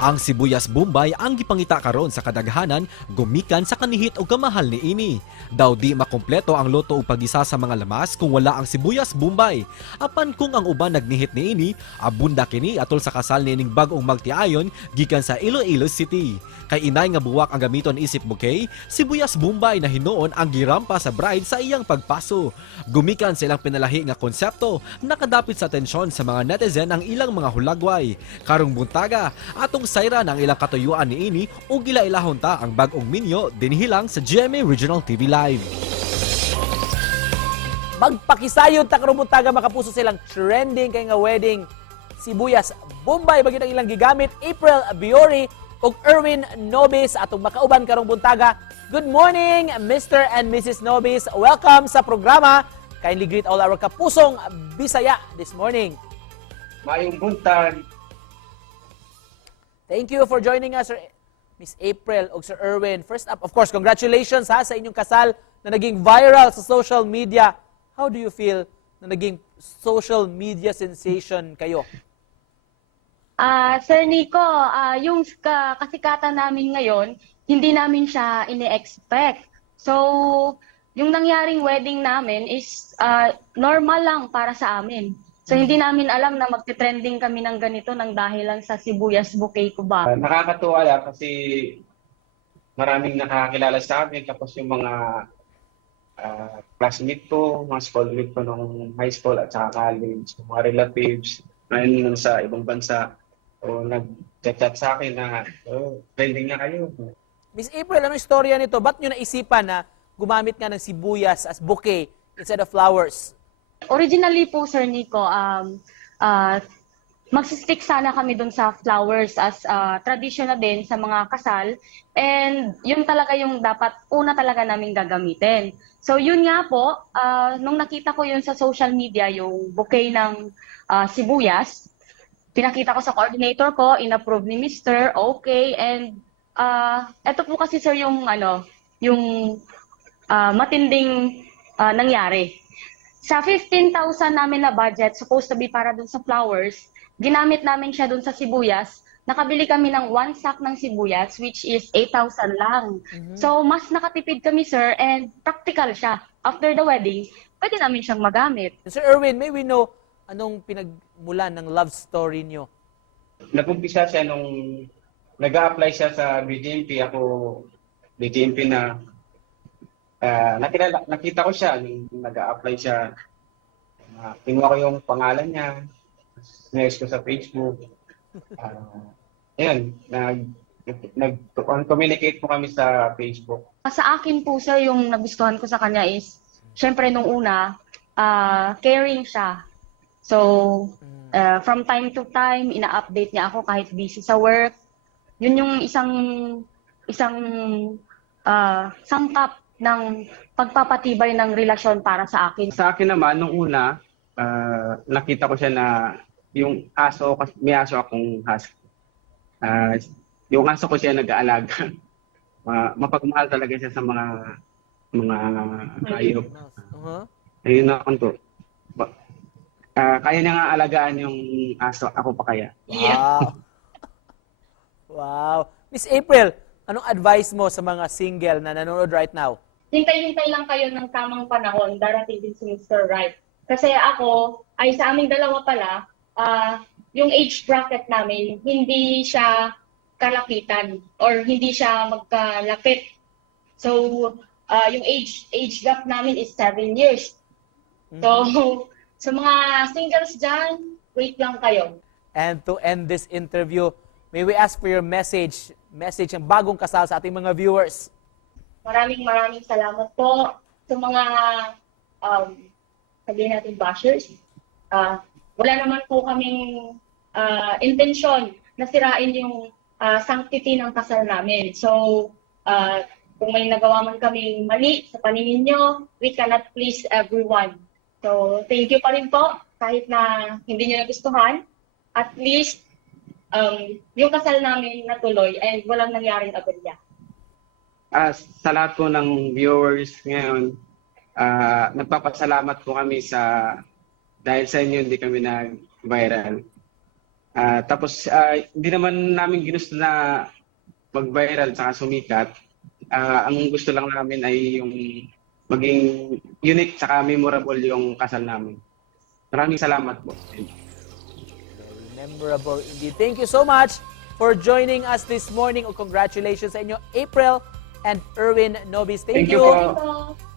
Ang sibuyas Bombay ang gipangita karon sa kadaghanan gumikan sa kanihit o kamahal ni ini. Daw di makompleto ang luto o pagisa sa mga lamas kung wala ang sibuyas Bombay. Apan kung ang uban nagnihit ni ini, abunda kini atol sa kasal ni ining bag-ong magtiayon gikan sa Iloilo City. Kay inay nga buwak ang gamiton isip bouquet, sibuyas Bombay na hinuon ang girampa sa bride sa iyang pagpaso. Gumikan sa ilang pinalahi nga konsepto, nakadapit sa atensyon sa mga netizen ang ilang mga hulagway. Karong buntaga, atong sayra ng ilang katuyuan ni ini o gila-ilahon ta ang bag-ong minyo dinhilang sa GMA Regional TV Live. Magpakisayod ta karong buntaga makapuso silang trending kay nga wedding sibuyas Bombay bagid ang ilang gigamit April Biori ug Erwin Nobis atong makauban karong buntaga. Good morning, Mr. and Mrs. Nobis. Welcome sa programa. Kindly greet all our kapusong Bisaya this morning. Mayong buntag. Thank you for joining us, Sir Miss April ug Sir Erwin. First up, of course, congratulations sa inyong kasal na naging viral sa social media. How do you feel na naging social media sensation kayo? Sir Nico, yung kasikatan namin ngayon, hindi namin siya ini-expect. So, yung nangyaring wedding namin is normal lang para sa amin. So, hindi namin alam na magte-trending kami ng ganito nang dahil lang sa sibuyas bouquet ko ba. Nakakatuwa lang kasi maraming nakakilala sa amin. Tapos yung mga classmate ko, mga schoolmate ko nung high school at saka college, mga relatives, ngayon sa ibang bansa. O nag-chat sa akin na, trending na kayo. Miss April, anong istorya nito? Ba't nyo naisipan na gumamit nga ng sibuyas as bouquet instead of flowers? Originally po, Sir Nico, magsistick sana kami dun sa flowers as tradition na din sa mga kasal. And yun talaga yung dapat una talaga namin gagamitin. So yun nga po, nung nakita ko yun sa social media, yung bouquet ng sibuyas, pinakita ko sa coordinator ko, in-approve ni Mr. Okay, and eto po kasi sir yung matinding nangyari. Sa 15,000 namin na budget, supposed to be para dun sa flowers, ginamit namin siya dun sa sibuyas. Nakabili kami ng 1 sack ng sibuyas, which is 8,000 lang. So, mas nakatipid kami, sir, and practical siya. After the wedding, pwede namin siyang magamit. Sir Erwin, may we know anong pinagmulan ng love story nyo? Nag-umpisa siya nung nag-a-apply siya sa BGMP. Ako, BGMP na nakita ko siya nung nag-a-apply siya. Kinuha ko yung pangalan niya, next ko sa Facebook. Ayun, nag-communicate po kami sa Facebook. Sa akin po, sir, yung nagustuhan ko sa kanya is, syempre nung una, caring siya. So, from time to time, ina-update niya ako kahit busy sa work. Yun yung isang sangkap ng pagpapatibay ng relasyon para sa akin. Sa akin naman, nung una, nakita ko siya na yung aso, may aso akong husky. Yung aso ko siya nag-aalaga. Mapagmahal talaga siya sa mga hayop. Ayun na ako. Kaya niya nga alagaan yung aso, ako pa kaya. Wow! Wow! Miss April, anong advice mo sa mga single na nanonood right now? Hintay-hintay lang kayo ng tamang panahon, darating din si Mr. Right. Kasi ako, ay sa aming dalawa pala, yung age bracket namin, hindi siya kalapitan or hindi siya magkalapit. So, yung age gap namin is 7 years. So, sa mga singles dyan, wait lang kayo. And to end this interview, may we ask for your message ang bagong kasal sa ating mga viewers. Maraming salamat po sa mga sabihin natin bashers. Wala naman po kaming intensyon na sirain yung sanctity ng kasal namin. So, kung may nagawa man kaming mali sa paningin nyo, we cannot please everyone. So, thank you pa rin po, kahit na hindi nyo nagustuhan. At least, yung kasal namin natuloy and walang nangyaring aberya. Sa lahat po ng viewers ngayon, nagpapasalamat po kami dahil sa inyo hindi kami nag-viral. Tapos hindi naman namin ginusto na mag-viral saka sumikat. Ang gusto lang namin ay yung maging unique saka memorable yung kasal namin. Maraming salamat po. Memorable indeed. Thank you so much for joining us this morning. Congratulations sa inyo, April and Erwin Nobis. Thank Thank you you. po. So,